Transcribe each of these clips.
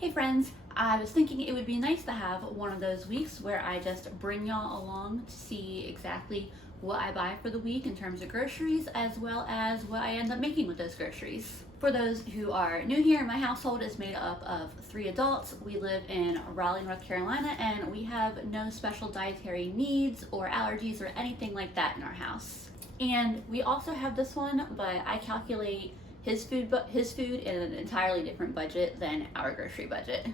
Hey friends, I was thinking it would be nice to have one of those weeks where I just bring y'all along to see exactly what I buy for the week in terms of groceries, as well as what I end up making with those groceries. For those who are new here, my household is made up of 3 adults. We live in Raleigh, North Carolina, and we have no special dietary needs or allergies or anything like that in our house. And we also have this one, but I calculate his food in an entirely different budget than our grocery budget.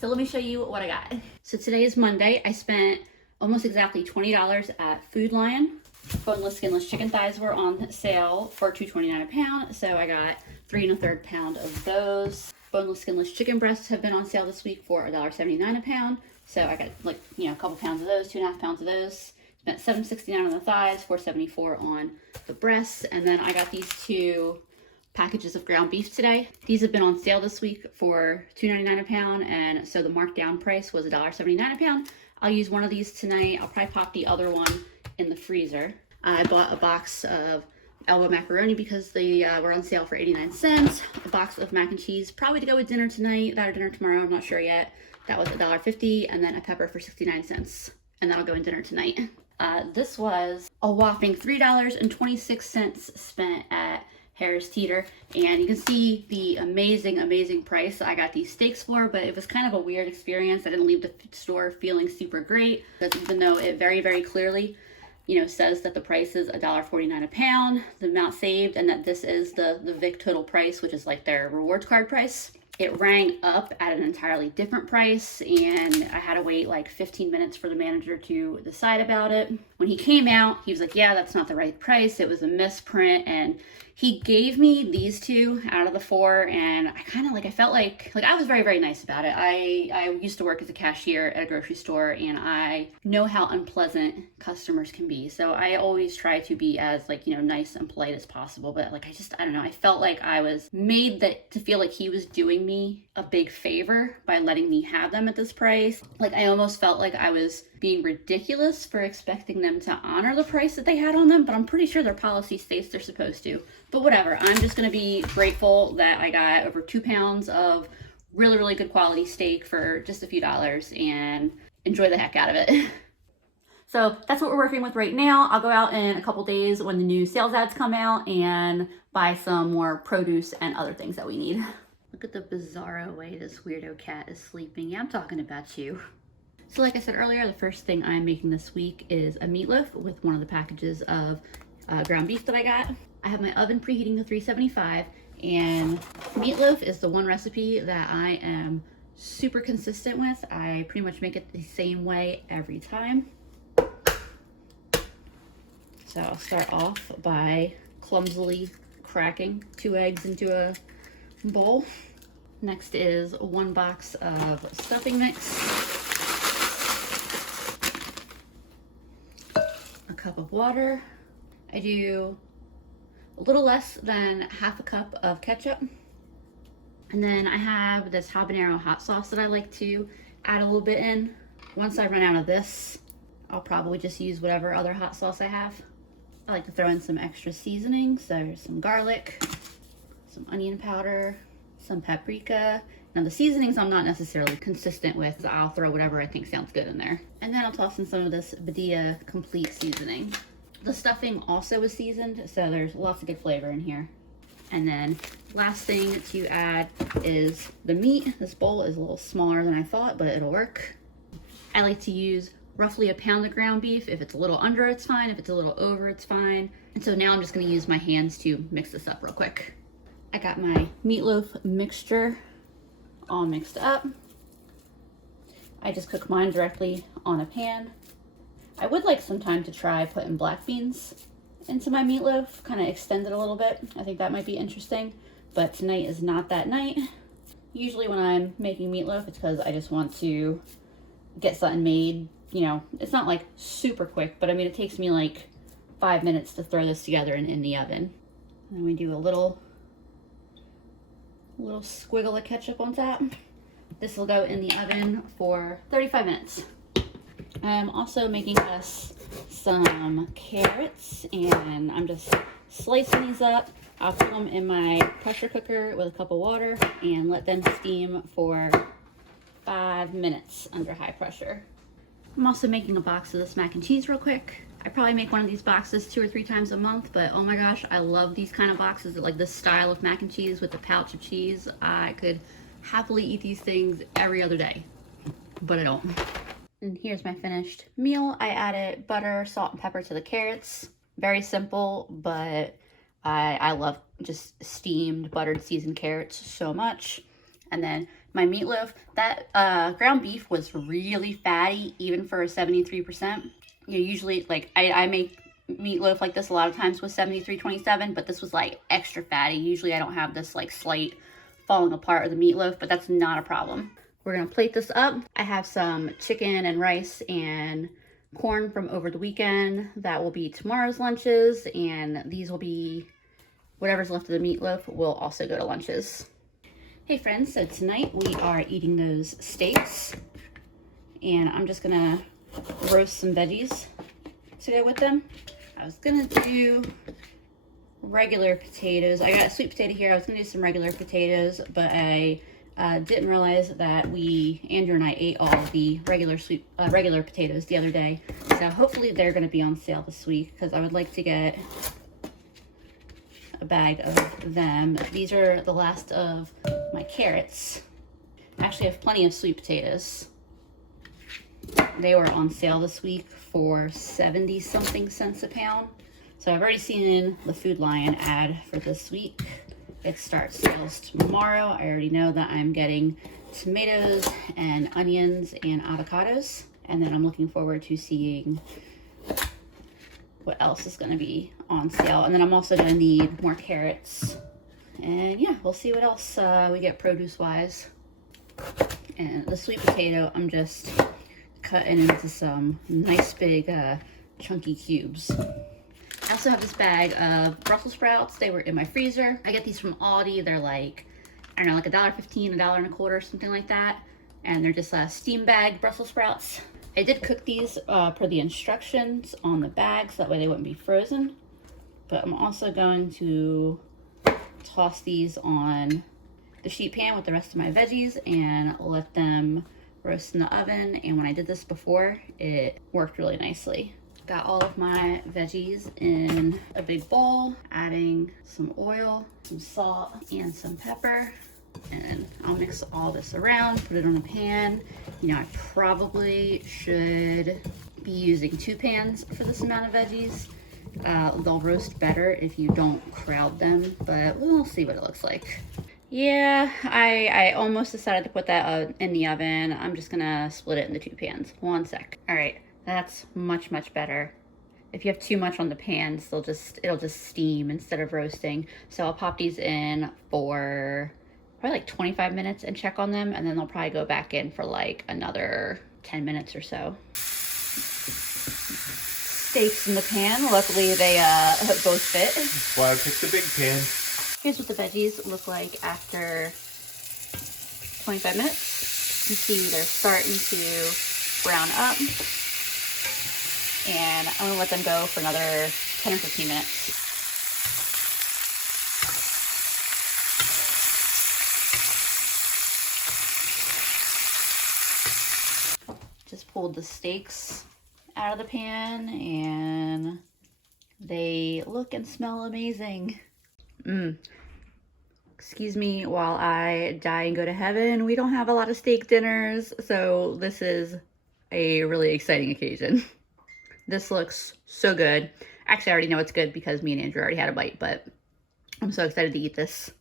So let me show you what I got. So today is Monday. I spent almost exactly $20 at Food Lion. Boneless, skinless chicken thighs were on sale for $2.29 a pound. So I got 3 1/3 pound of those. Boneless, skinless chicken breasts have been on sale this week for $1.79 a pound. So I got a couple pounds of those, 2.5 pounds of those. Spent $7.69 on the thighs, $4.74 on the breasts. And then I got these 2 packages of ground beef today. These have been on sale this week for $2.99 a pound, and so the markdown price was $1.79 a pound. I'll use one of these tonight. I'll probably pop the other one in the freezer. I bought a box of Elbow macaroni because they were on sale for 89 cents. A box of mac and cheese, probably to go with dinner tonight, that or dinner tomorrow, I'm not sure yet. That was $1.50, and then a pepper for 69 cents, and that'll go in dinner tonight. This was a whopping $3.26 spent at Harris Teeter, and you can see the amazing price I got these steaks for, but it was kind of a weird experience. I didn't leave the store feeling super great, because even though it very clearly, says that the price is $1.49 a pound, the amount saved, and that this is the Vic total price, which is like their rewards card price. It rang up at an entirely different price, and I had to wait like 15 minutes for the manager to decide about it. When he came out, he was like, yeah, that's not the right price. It was a misprint. And he gave me these 2 out of the 4, and I kind of I felt like I was very nice about it. I used to work as a cashier at a grocery store, and I know how unpleasant customers can be. So I always try to be as nice and polite as possible. But I don't know. I felt like I was made to feel like he was doing me a big favor by letting me have them at this price. I almost felt like I was being ridiculous for expecting them to honor the price that they had on them, but I'm pretty sure their policy states they're supposed to. But whatever, I'm just gonna be grateful that I got over 2 pounds of really good quality steak for just a few dollars and enjoy the heck out of it. So that's what we're working with right now. I'll go out in a couple days when the new sales ads come out and buy some more produce and other things that we need. Look at the bizarro way this weirdo cat is sleeping. Yeah, I'm talking about you. So like I said earlier, the first thing I'm making this week is a meatloaf with one of the packages of ground beef that I got. I have my oven preheating to 375, and meatloaf is the one recipe that I am super consistent with. I pretty much make it the same way every time. So I'll start off by clumsily cracking 2 eggs into a bowl. Next is 1 box of stuffing mix, a cup of water. I do a little less than half a cup of ketchup. And then I have this habanero hot sauce that I like to add a little bit in. Once I run out of this, I'll probably just use whatever other hot sauce I have. I like to throw in some extra seasoning, so some garlic, some onion powder, some paprika. Now the seasonings I'm not necessarily consistent with, so I'll throw whatever I think sounds good in there. And then I'll toss in some of this Badia complete seasoning. The stuffing also is seasoned, so there's lots of good flavor in here. And then last thing to add is the meat. This bowl is a little smaller than I thought, but it'll work. I like to use roughly a pound of ground beef. If it's a little under, it's fine. If it's a little over, it's fine. And so now I'm just gonna use my hands to mix this up real quick. I got my meatloaf mixture all mixed up. I just cook mine directly on a pan. I would like some time to try putting black beans into my meatloaf, kind of extend it a little bit. I think that might be interesting, but tonight is not that night. Usually when I'm making meatloaf, it's because I just want to get something made. It's not like super quick, but I mean, it takes me like 5 minutes to throw this together in the oven. And we do a little squiggle of ketchup on top. This will go in the oven for 35 minutes. I'm also making us some carrots, and I'm just slicing these up I'll put them in my pressure cooker with a cup of water and let them steam for 5 minutes under high pressure. I'm also making a box of this mac and cheese real quick. I probably make one of these boxes 2 or 3 times a month, but oh my gosh, I love these kind of boxes, like this style of mac and cheese with the pouch of cheese. I could happily eat these things every other day, but I don't. And here's my finished meal. I added butter, salt, and pepper to the carrots. Very simple, but I love just steamed, buttered, seasoned carrots so much. And then my meatloaf, that ground beef was really fatty, even for a 73%. You know, usually, like, I make meatloaf like this a lot of times with 73/27, but this was like extra fatty. Usually I don't have this like slight falling apart of the meatloaf, but that's not a problem. We're gonna plate this up. I have some chicken and rice and corn from over the weekend. That will be tomorrow's lunches, and these will be whatever's left of the meatloaf will also go to lunches. Hey friends, so tonight we are eating those steaks, and I'm just gonna roast some veggies to go with them. I was gonna do regular potatoes. I got a sweet potato here. I was gonna do some regular potatoes, but I didn't realize that Andrew and I ate all the regular potatoes the other day. So hopefully they're gonna be on sale this week, because I would like to get a bag of them. These are the last of my carrots. I actually have plenty of sweet potatoes. They were on sale this week for 70 something cents a pound. So I've already seen the Food Lion ad for this week. It starts sales tomorrow. I already know that I'm getting tomatoes and onions and avocados. And then I'm looking forward to seeing what else is going to be on sale. And then I'm also going to need more carrots. And yeah, we'll see what else we get produce wise. And the sweet potato, I'm just cutting into some nice big chunky cubes. I also have this bag of Brussels sprouts. They were in my freezer. I get these from Aldi. They're like, I don't know, like $1.15, $1.25, something like that. And they're just steam bag Brussels sprouts. I did cook these per the instructions on the bag, so that way they wouldn't be frozen. But I'm also going to toss these on the sheet pan with the rest of my veggies and let them roast in the oven. And when I did this before, it worked really nicely. Got all of my veggies in a big bowl, adding some oil, some salt, and some pepper. And I'll mix all this around, put it on a pan. You know, I probably should be using 2 pans for this amount of veggies. They'll roast better if you don't crowd them, but we'll see what it looks like. Yeah, I almost decided to put that in the oven. I'm just gonna split it into 2 pans. 1 sec. All right, that's much better. If you have too much on the pans, it'll just steam instead of roasting. So I'll pop these in for probably like 25 minutes and check on them, and then they'll probably go back in for like another 10 minutes or so. Steaks in the pan. Luckily, they both fit. That's why I picked the big pan. Here's what the veggies look like after 25 minutes. You see they're starting to brown up. And I'm gonna let them go for another 10 or 15 minutes. Just pulled the steaks out of the pan and they look and smell amazing. Excuse me while I die and go to heaven. We don't have a lot of steak dinners, so this is a really exciting occasion. This looks so good. Actually, I already know it's good because me and Andrew already had a bite, but I'm so excited to eat this.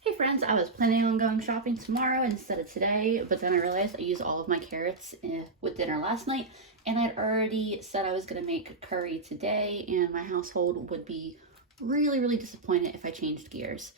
Hey friends, I was planning on going shopping tomorrow instead of today, but then I realized I used all of my carrots with dinner last night, and I'd already said I was going to make curry today, and my household would be really disappointed if I changed gears.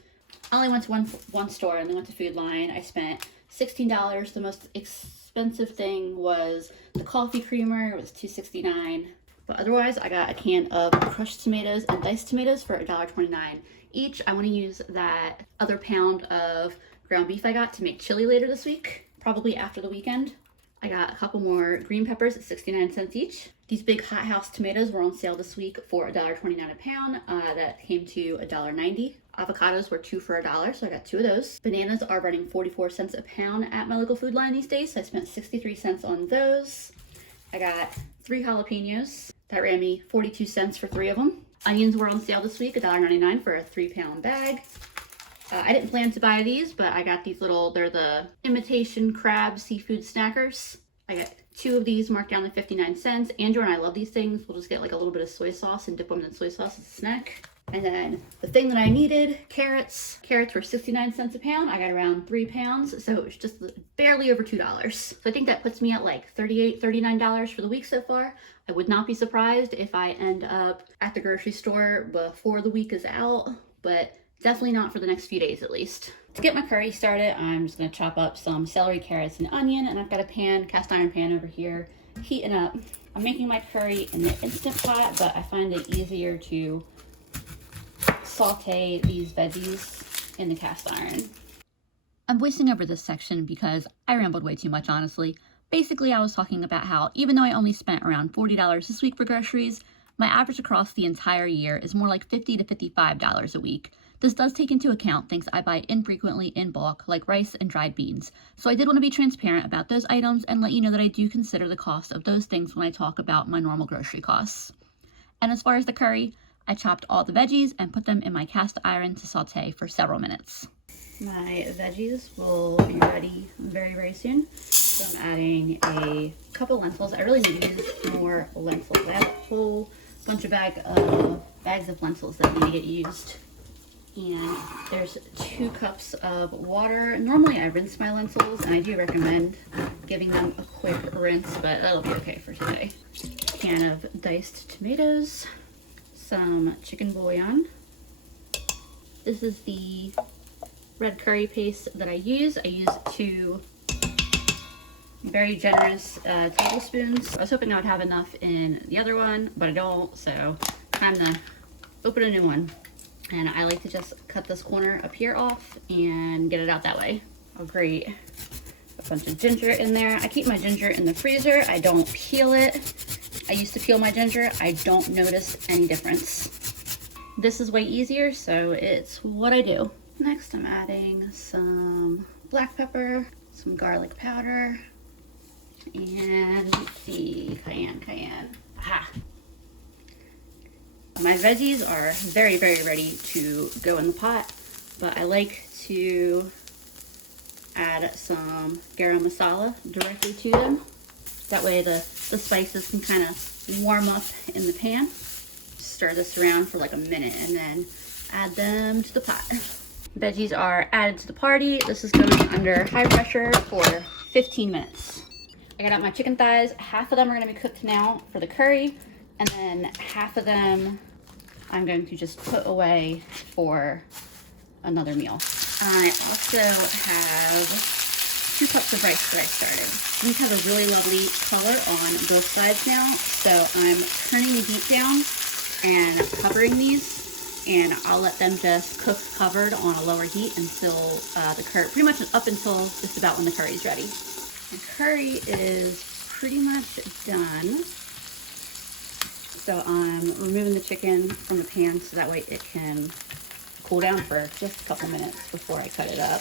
I only went to one store, and then went to Food Lion. I spent $16. The most expensive thing was the coffee creamer. It was $2.69. But otherwise, I got a can of crushed tomatoes and diced tomatoes for $1.29 each. I want to use that other pound of ground beef I got to make chili later this week, probably after the weekend. I got a couple more green peppers at 69 cents each. These big hothouse tomatoes were on sale this week for $1.29 a pound. That came to $1.90. Avocados were 2 for $1, so I got 2 of those. Bananas are running 44 cents a pound at my local Food Line these days, so I spent 63 cents on those. I got 3 jalapenos. That ran me 42 cents for 3 of them. Onions were on sale this week, $1.99 for a 3-pound bag. I didn't plan to buy these, but I got these little, they're the imitation crab seafood snackers. I got 2 of these marked down to 59 cents. Andrew and I love these things. We'll just get like a little bit of soy sauce and dip them in soy sauce as a snack. And then the thing that I needed, carrots. Carrots were 69 cents a pound. I got around 3 pounds, so it was just barely over $2. So I think that puts me at like $38, $39 for the week so far. I would not be surprised if I end up at the grocery store before the week is out, but definitely not for the next few days at least. To get my curry started, I'm just gonna chop up some celery, carrots, and onion, and I've got a pan, cast iron pan over here, heating up. I'm making my curry in the Instant Pot, but I find it easier to saute these veggies in the cast iron. I'm voicing over this section because I rambled way too much, honestly. Basically, I was talking about how even though I only spent around $40 this week for groceries, my average across the entire year is more like $50 to $55 a week. This does take into account things I buy infrequently in bulk, like rice and dried beans. So I did want to be transparent about those items and let you know that I do consider the cost of those things when I talk about my normal grocery costs. And as far as the curry, I chopped all the veggies and put them in my cast iron to saute for several minutes. My veggies will be ready very, very soon. So I'm adding a couple lentils. I really need to use more lentils. I have a whole bunch of bags of lentils that need to get used. And there's 2 cups of water. Normally I rinse my lentils, and I do recommend giving them a quick rinse, but that'll be okay for today. A can of diced tomatoes, some chicken bouillon. This is the red curry paste that I use. I use 2 very generous tablespoons. I was hoping I would have enough in the other one, but I don't, so time to open a new one. And I like to just cut this corner up here off and get it out that way. Oh, great. A bunch of ginger in there. I keep my ginger in the freezer. I don't peel it. I used to peel my ginger. I don't notice any difference. This is way easier, so it's what I do. Next, I'm adding some black pepper, some garlic powder, and let's see, cayenne. Aha! My veggies are very, very ready to go in the pot, but I like to add some garam masala directly to them. That way the spices can kind of warm up in the pan. Stir this around for like a minute and then add them to the pot. Veggies are added to the party. This is going under high pressure for 15 minutes. I got out my chicken thighs. Half of them are going to be cooked now for the curry, and then half of them I'm going to just put away for another meal. I also have 2 cups of rice that I started. These have a really lovely color on both sides now, so I'm turning the heat down and covering these, and I'll let them just cook covered on a lower heat until the curry, pretty much up until just about when the curry's ready. The curry is pretty much done. So I'm removing the chicken from the pan so that way it can cool down for just a couple minutes before I cut it up.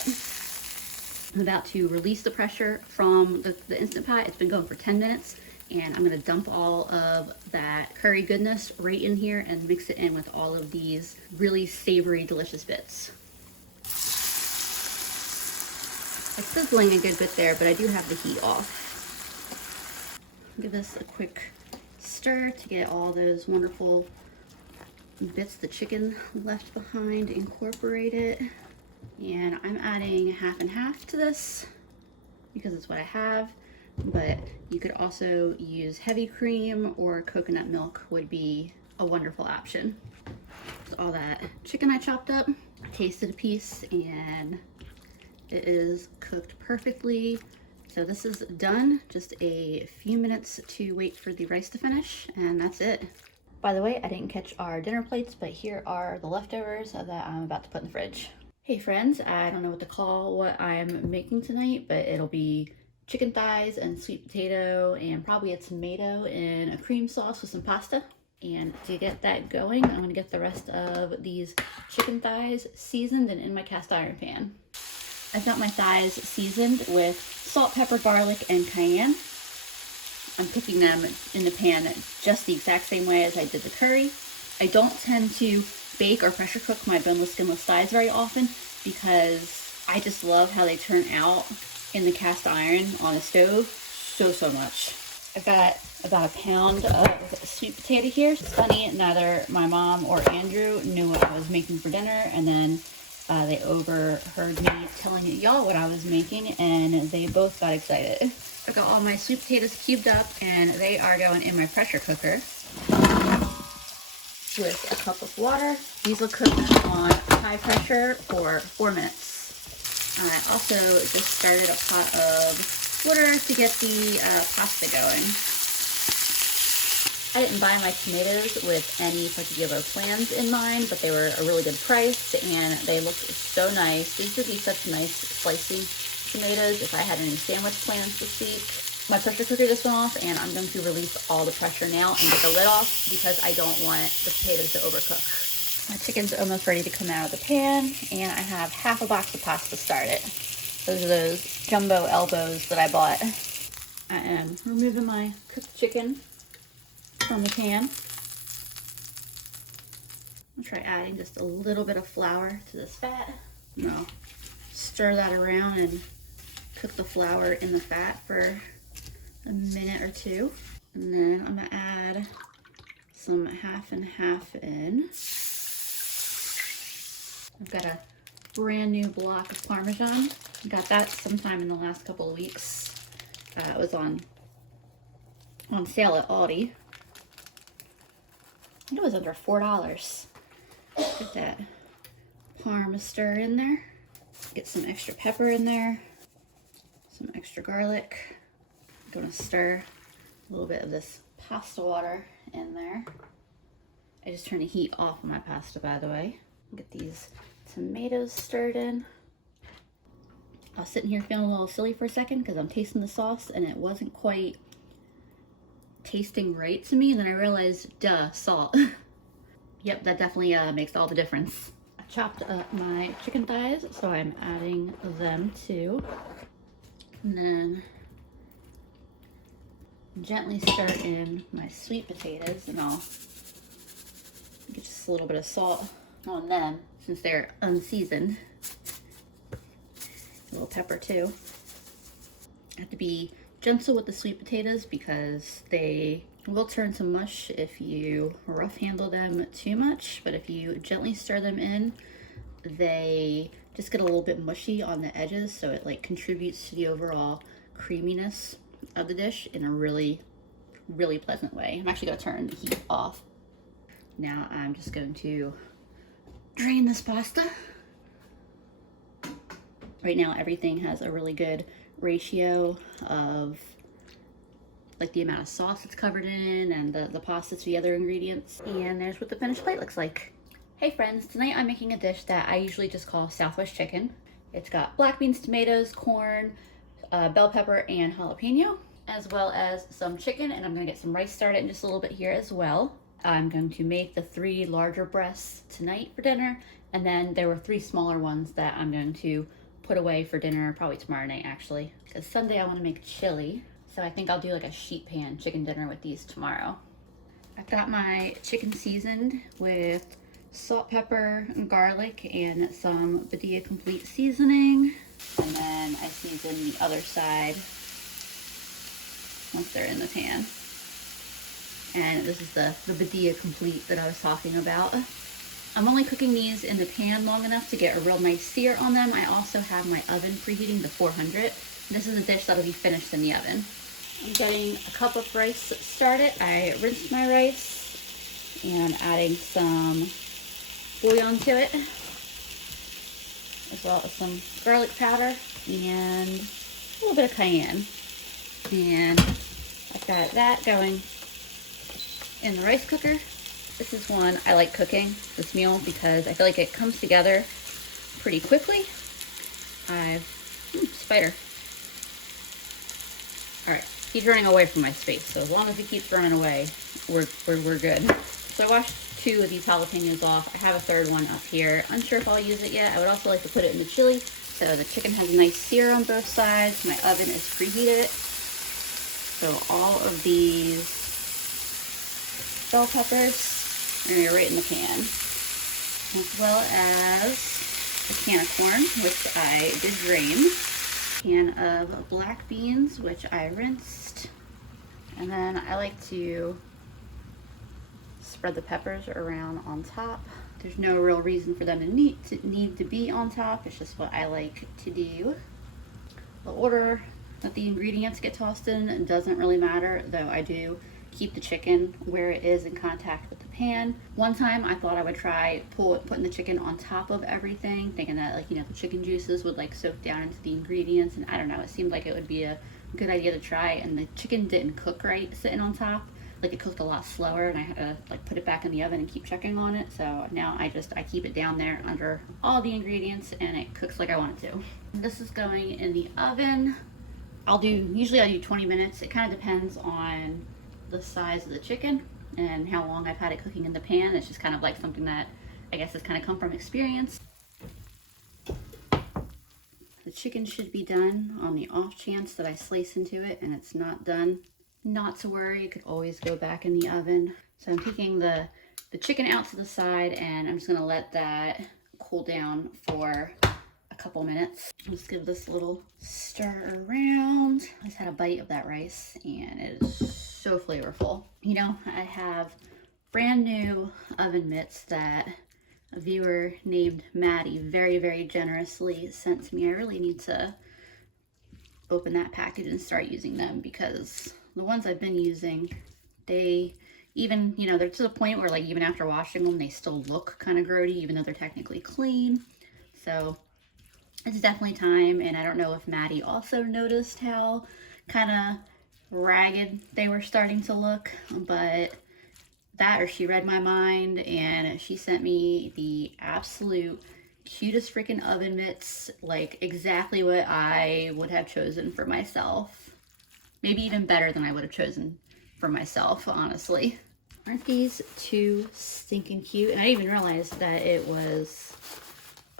I'm about to release the pressure from the Instant Pot. It's been going for 10 minutes, and I'm going to dump all of that curry goodness right in here and mix it in with all of these really savory, delicious bits. It's sizzling a good bit there, but I do have the heat off. Give this a quick stir to get all those wonderful bits the chicken left behind incorporated. And I'm adding half and half to this because it's what I have, but you could also use heavy cream or coconut milk would be a wonderful option. So all that chicken I chopped up, I tasted a piece, and it is cooked perfectly. So this is done. Just a few minutes to wait for the rice to finish, and that's it. By the way, I didn't catch our dinner plates, but here are the leftovers that I'm about to put in the fridge. Hey friends, I don't know what to call what I'm making tonight, but it'll be chicken thighs and sweet potato and probably a tomato in a cream sauce with some pasta. And to get that going, I'm gonna get the rest of these chicken thighs seasoned and in my cast iron pan. I've got my thighs seasoned with salt, pepper, garlic, and cayenne. I'm cooking them in the pan just the exact same way as I did the curry. I don't tend to bake or pressure cook my boneless, skinless thighs very often because I just love how they turn out in the cast iron on the stove so much. I've got about a pound of sweet potato here. It's funny, neither my mom or Andrew knew what I was making for dinner, and then they overheard me telling y'all what I was making, and they both got excited. I've got all my sweet potatoes cubed up, and they are going in my pressure cooker with a cup of water. These will cook on high pressure for 4 minutes. I also just started a pot of water to get the pasta going. I didn't buy my tomatoes with any particular plans in mind, but they were a really good price and they looked so nice. These would be such nice slicing tomatoes if I had any sandwich plans this week. My pressure cooker just went off and I'm going to release all the pressure now and get the lid off because I don't want the potatoes to overcook. My chicken's almost ready to come out of the pan, and I have half a box of pasta started. Those are those jumbo elbows that I bought. I am removing my cooked chicken from the pan. I'll try adding just a little bit of flour to this fat. And I'll stir that around and cook the flour in the fat for a minute or two. And then I'm gonna add some half and half in. I've got a brand new block of Parmesan. Got that sometime in the last couple of weeks. It was on sale at Aldi. I think it was under $4. Get that Parma stir in there. Get some extra pepper in there. Some extra garlic. I'm gonna stir a little bit of this pasta water in there. I just turned the heat off on my pasta, by the way. Get these tomatoes stirred in. I was sitting here feeling a little silly for a second because I'm tasting the sauce and it wasn't quite tasting right to me, and then I realized, duh, salt. Yep, that definitely makes all the difference. I chopped up my chicken thighs, so I'm adding them too. And then gently stir in my sweet potatoes, and I'll get just a little bit of salt on them since they're unseasoned. A little pepper too. I have to be gentle with the sweet potatoes because they will turn to mush if you rough handle them too much, but if you gently stir them in, they just get a little bit mushy on the edges, so it like contributes to the overall creaminess of the dish in a really pleasant way. I'm actually going to turn the heat off. Now I'm just going to drain this pasta. Right now everything has a really good ratio of like the amount of sauce it's covered in and the pasta to the other ingredients. And there's what the finished plate looks like. Hey friends, tonight I'm making a dish that I usually just call Southwest chicken. It's got black beans, tomatoes, corn, bell pepper, and jalapeno, as well as some chicken, and I'm gonna get some rice started in just a little bit here as well. I'm going to make the 3 larger breasts tonight for dinner, and then there were 3 smaller ones that I'm going to put away for dinner, probably tomorrow night actually, because Sunday I want to make chili, so I think I'll do like a sheet pan chicken dinner with these tomorrow. I've got my chicken seasoned with salt, pepper, and garlic, and some Badia Complete seasoning, and then I season the other side once they're in the pan. And this is the Badia Complete that I was talking about. I'm only cooking these in the pan long enough to get a real nice sear on them. I also have my oven preheating to 400. This is a dish that'll be finished in the oven. I'm getting a cup of rice started. I rinsed my rice and adding some bouillon to it, as well as some garlic powder and a little bit of cayenne. And I've got that going in the rice cooker. This is one I like cooking, this meal, because I feel like it comes together pretty quickly. Spider. He's running away from my space, so as long as he keeps running away, we're good. So I washed 2 of these jalapenos off. I have a 3rd one up here. Unsure if I'll use it yet. I would also like to put it in the chili. So the chicken has a nice sear on both sides. My oven is preheated. So all of these bell peppers are gonna go right in the pan, as well as a can of corn, which I did drain, can of black beans, which I rinsed, and then I like to spread the peppers around on top. There's no real reason for them to need to be on top. It's just what I like to do. The order that the ingredients get tossed in doesn't really matter, though I do keep the chicken where it is in contact with the pan. One time I thought I would try putting the chicken on top of everything, thinking that, like, the chicken juices would like soak down into the ingredients, and I don't know, it seemed like it would be a good idea to try, and the chicken didn't cook right sitting on top. Like, it cooked a lot slower, and I had to like put it back in the oven and keep checking on it. So now I keep it down there under all the ingredients, and it cooks like I want it to. This is going in the oven. Usually I do 20 minutes. It kind of depends on the size of the chicken and how long I've had it cooking in the pan. It's just kind of like something that I guess has kind of come from experience. The chicken should be done. On the off chance that I slice into it and it's not done, not to worry, it could always go back in the oven. So I'm taking the chicken out to the side, and I'm just gonna let that cool down for a couple minutes. Just give this a little stir around. I just had a bite of that rice, and it is so flavorful. I have brand new oven mitts that a viewer named Maddie very, very generously sent to me. I really need to open that package and start using them, because the ones I've been using, they even, they're to the point where, like, even after washing them, they still look kind of grody, even though they're technically clean. So it's definitely time. And I don't know if Maddie also noticed how kind of ragged they were starting to look, but that, or she read my mind and she sent me the absolute cutest freaking oven mitts, like exactly what I would have chosen for myself. Maybe even better than I would have chosen for myself, honestly. Aren't these too stinking cute? And I didn't even realize that it was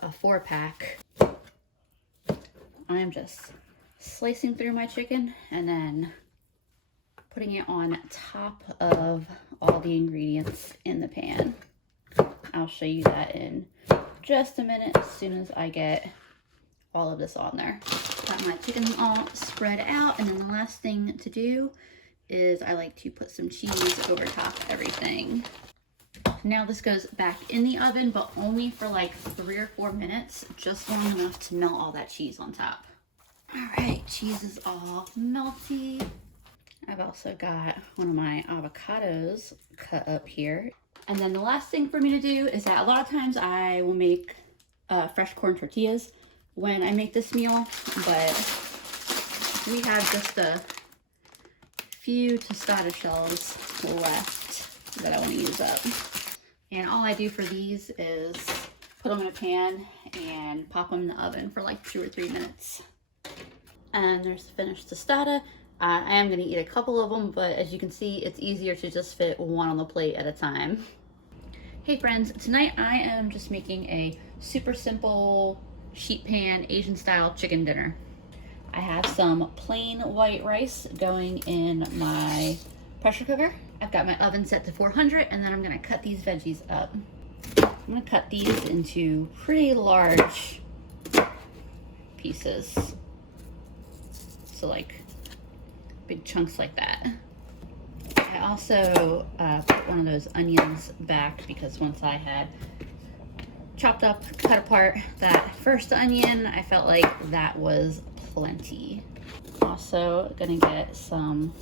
a 4-pack. I am just slicing through my chicken and then putting it on top of all the ingredients in the pan. I'll show you that in just a minute as soon as I get all of this on there. Got my chicken all spread out, and then the last thing to do is I like to put some cheese over top of everything. Now this goes back in the oven, but only for like 3 or 4 minutes, just long enough to melt all that cheese on top. All right, cheese is all melty. I've also got one of my avocados cut up here. And then the last thing for me to do is that a lot of times I will make fresh corn tortillas when I make this meal, but we have just a few tostada shells left that I want to use up. And all I do for these is put them in a pan and pop them in the oven for like 2 or 3 minutes. And there's the finished tostada. I am going to eat a couple of them, but as you can see, it's easier to just fit one on the plate at a time. Hey friends, tonight I am just making a super simple sheet pan Asian style chicken dinner. I have some plain white rice going in my pressure cooker. I've got my oven set to 400, and then I'm going to cut these veggies up. I'm going to cut these into pretty large pieces. So like big chunks like that. I also put one of those onions back because once I had chopped up, cut apart that first onion, I felt like that was plenty. Also gonna get some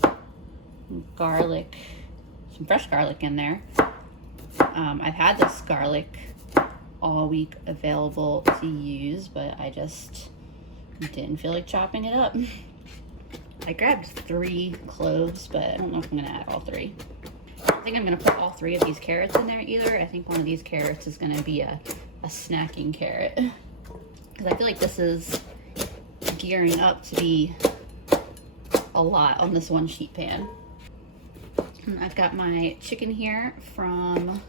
garlic, some fresh garlic in there. I've had this garlic all week available to use, but I just didn't feel like chopping it up. I grabbed 3 cloves, but I don't know if I'm gonna add all 3. I don't think I'm gonna put all 3 of these carrots in there either. I think one of these carrots is gonna be a snacking carrot, because I feel like this is gearing up to be a lot on this one sheet pan. And I've got my chicken here from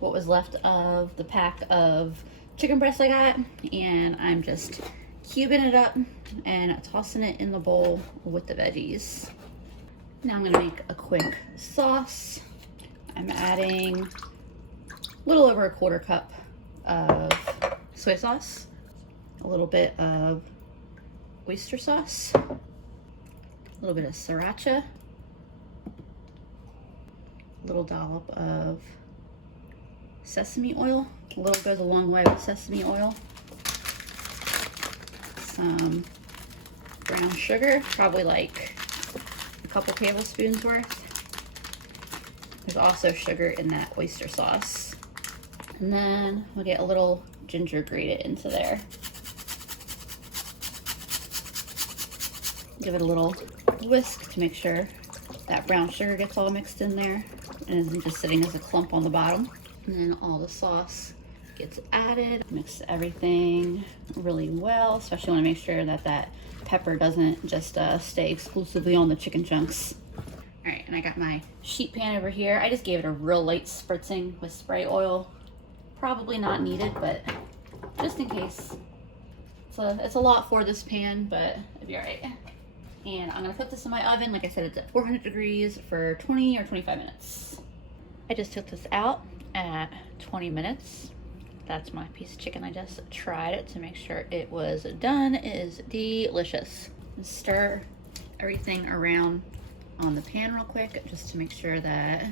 what was left of the pack of chicken breasts I got, and I'm just cubing it up and tossing it in the bowl with the veggies. Now I'm gonna make a quick sauce. I'm adding a little over a quarter cup of soy sauce, a little bit of oyster sauce, a little bit of sriracha, a little dollop of sesame oil. A little goes a long way with sesame oil. Some brown sugar, probably like a couple tablespoons worth. There's also sugar in that oyster sauce. And then we'll get a little ginger grated into there. Give it a little whisk to make sure that brown sugar gets all mixed in there and isn't just sitting as a clump on the bottom. And then all the sauce gets added. Mix everything really well, especially want to make sure that that pepper doesn't just stay exclusively on the chicken chunks. All right, and I got my sheet pan over here. I just gave it a real light spritzing with spray oil. Probably not needed, but just in case. So it's a lot for this pan, but it'll be all right. And I'm gonna put this in my oven. Like I said, it's at 400 degrees for 20 or 25 minutes. I just took this out at 20 minutes. That's my piece of chicken. I just tried it to make sure it was done. It is delicious. Stir everything around on the pan real quick just to make sure that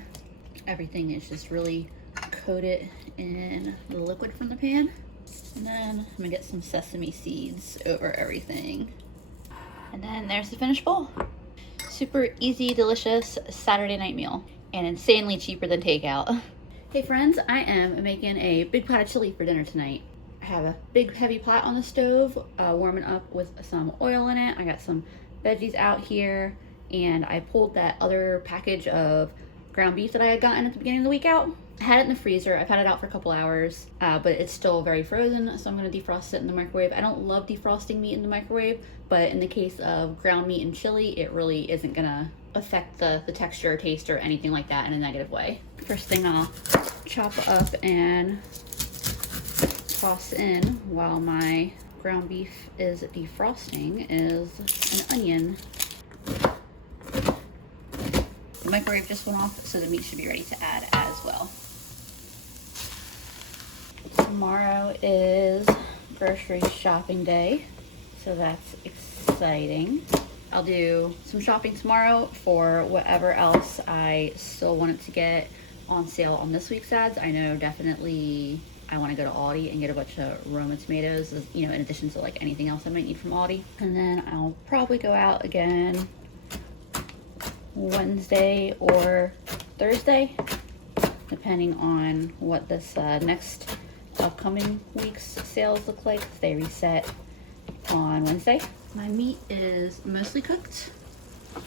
everything is just really coated in the liquid from the pan. And then I'm gonna get some sesame seeds over everything. And then there's the finished bowl. Super easy, delicious Saturday night meal, and insanely cheaper than takeout. Hey friends, I am making a big pot of chili for dinner tonight. I have a big heavy pot on the stove, warming up with some oil in it. I got some veggies out here, and I pulled that other package of ground beef that I had gotten at the beginning of the week out. I had it in the freezer. I've had it out for a couple hours, but it's still very frozen, so I'm gonna defrost it in the microwave. I don't love defrosting meat in the microwave, but in the case of ground meat and chili, it really isn't gonna affect the texture or taste or anything like that in a negative way. First thing I'll chop up and toss in while my ground beef is defrosting is an onion. The microwave just went off, so the meat should be ready to add as well. Tomorrow is grocery shopping day, so that's exciting. I'll do some shopping tomorrow for whatever else I still wanted to get on sale on this week's ads. I know definitely I want to go to Aldi and get a bunch of Aroma tomatoes, you know, in addition to like anything else I might need from Aldi. And then I'll probably go out again Wednesday or Thursday, depending on what this next upcoming week's sales look like. They reset on Wednesday. My meat is mostly cooked,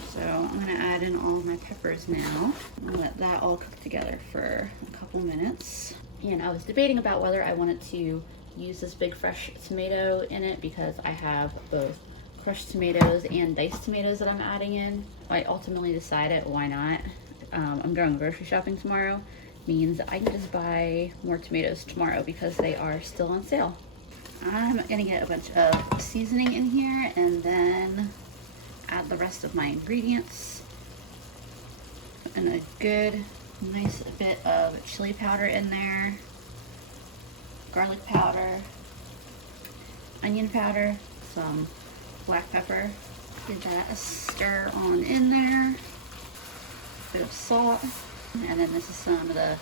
so I'm gonna add in all of my peppers now and let that all cook together for a couple minutes. And I was debating about whether I wanted to use this big fresh tomato in it because I have both crushed tomatoes and diced tomatoes that I'm adding in. I ultimately decided why not. I'm going grocery shopping tomorrow, means I can just buy more tomatoes tomorrow because they are still on sale. I'm gonna get a bunch of seasoning in here and then add the rest of my ingredients. And a good, nice bit of chili powder in there, garlic powder, onion powder, some black pepper. Give that a stir on in there. A bit of salt. And then this is some of the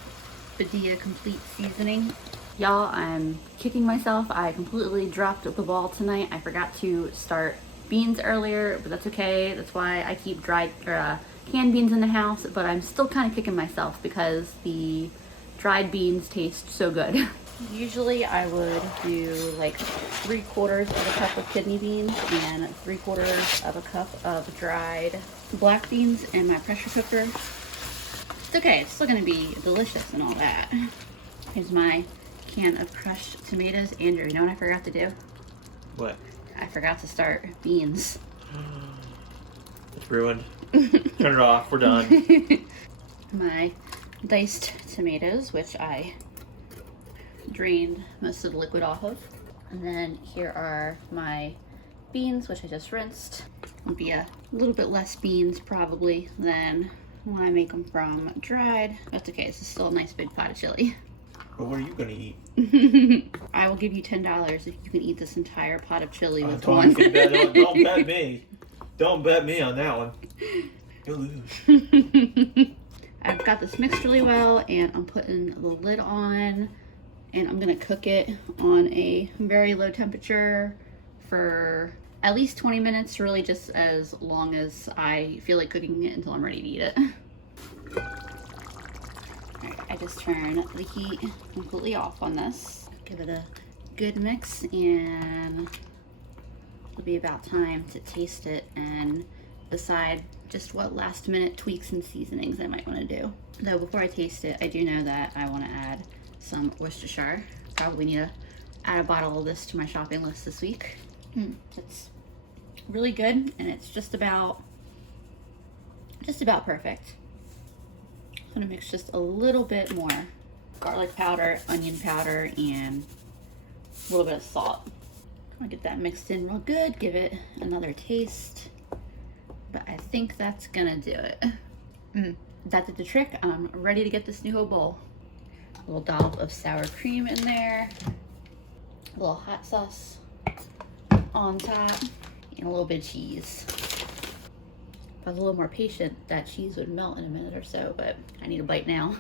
Badia Complete seasoning. Y'all, I'm kicking myself. I completely dropped the ball tonight. I forgot to start beans earlier, but that's okay. That's why I keep dried or canned beans in the house, but I'm still kind of kicking myself because the dried beans taste so good. Usually I would do like 3/4 of a cup of kidney beans and 3/4 of a cup of dried black beans in my pressure cooker. It's okay, it's still gonna be delicious and all that. Here's my can of crushed tomatoes. Andrew, you know what I forgot to do? What? I forgot to start beans. It's ruined. Turn it off. We're done. My diced tomatoes, which I drained most of the liquid off of. And then here are my beans, which I just rinsed. Will be a little bit less beans probably than when I make them from dried. That's okay, this is still a nice big pot of chili. But what are you gonna eat? I will give you $10 if you can eat this entire pot of chili with Don't one. don't bet me. Don't bet me on that one. You'll lose. I've got this mixed really well, and I'm putting the lid on, and I'm gonna cook it on a very low temperature for at least 20 minutes, really just as long as I feel like cooking it until I'm ready to eat it. Alright, I just turn the heat completely off on this. Give it a good mix, and it'll be about time to taste it and decide just what last minute tweaks and seasonings I might want to do. Though before I taste it, I do know that I want to add some Worcestershire. Probably need to add a bottle of this to my shopping list this week. It's really good, and it's just about perfect. I'm gonna mix just a little bit more garlic powder, onion powder, and a little bit of salt. I'm gonna get that mixed in real good, give it another taste. But I think that's gonna do it. That did the trick. I'm ready to get this new whole bowl. A little dollop of sour cream in there, a little hot sauce on top, and a little bit of cheese. If I was a little more patient, that cheese would melt in a minute or so, but I need a bite now.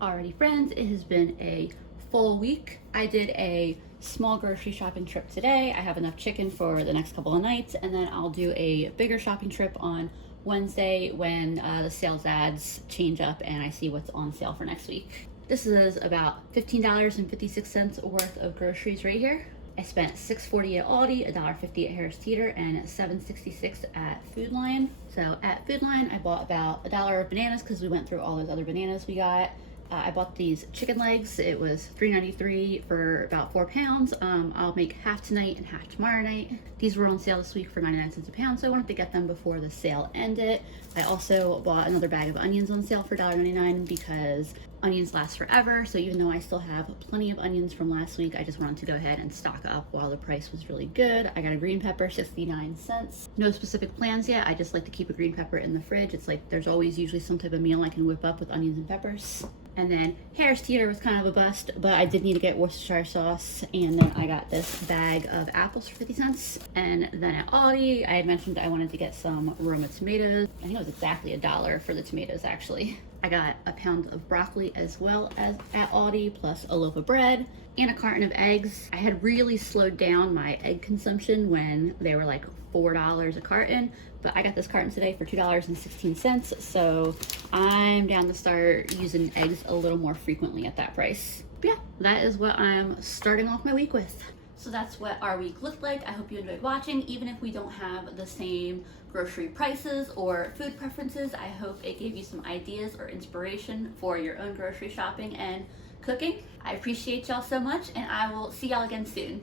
Alrighty friends, it has been a full week. I did a small grocery shopping trip today. I have enough chicken for the next couple of nights, and then I'll do a bigger shopping trip on Wednesday when the sales ads change up and I see what's on sale for next week. This is about $15.56 worth of groceries right here. I spent $6.40 at Aldi, $1.50 at Harris Teeter, and $7.66 at Food Lion. So at Food Lion, I bought about $1 of bananas because we went through all those other bananas we got. I bought these chicken legs. It was $3.93 for about 4 pounds. I'll make half tonight and half tomorrow night. These were on sale this week for 99 cents a pound, so I wanted to get them before the sale ended. I also bought another bag of onions on sale for $1.99 because onions last forever. So even though I still have plenty of onions from last week, I just wanted to go ahead and stock up while the price was really good. I got a green pepper, 69 cents. No specific plans yet. I just like to keep a green pepper in the fridge. It's like there's always usually some type of meal I can whip up with onions and peppers. And then Harris Teeter was kind of a bust, but I did need to get Worcestershire sauce. And then I got this bag of apples for 50 cents. And then at Aldi, I had mentioned I wanted to get some Aroma tomatoes. I think it was exactly $1 for the tomatoes, actually. I got a pound of broccoli as well as at Aldi, plus a loaf of bread and a carton of eggs. I had really slowed down my egg consumption when they were like $4 a carton, but I got this carton today for $2.16, so I'm down to start using eggs a little more frequently at that price. But yeah, that is what I'm starting off my week with. So that's what our week looked like. I hope you enjoyed watching. Even if we don't have the same grocery prices or food preferences, I hope it gave you some ideas or inspiration for your own grocery shopping and cooking. I appreciate y'all so much, and I will see y'all again soon.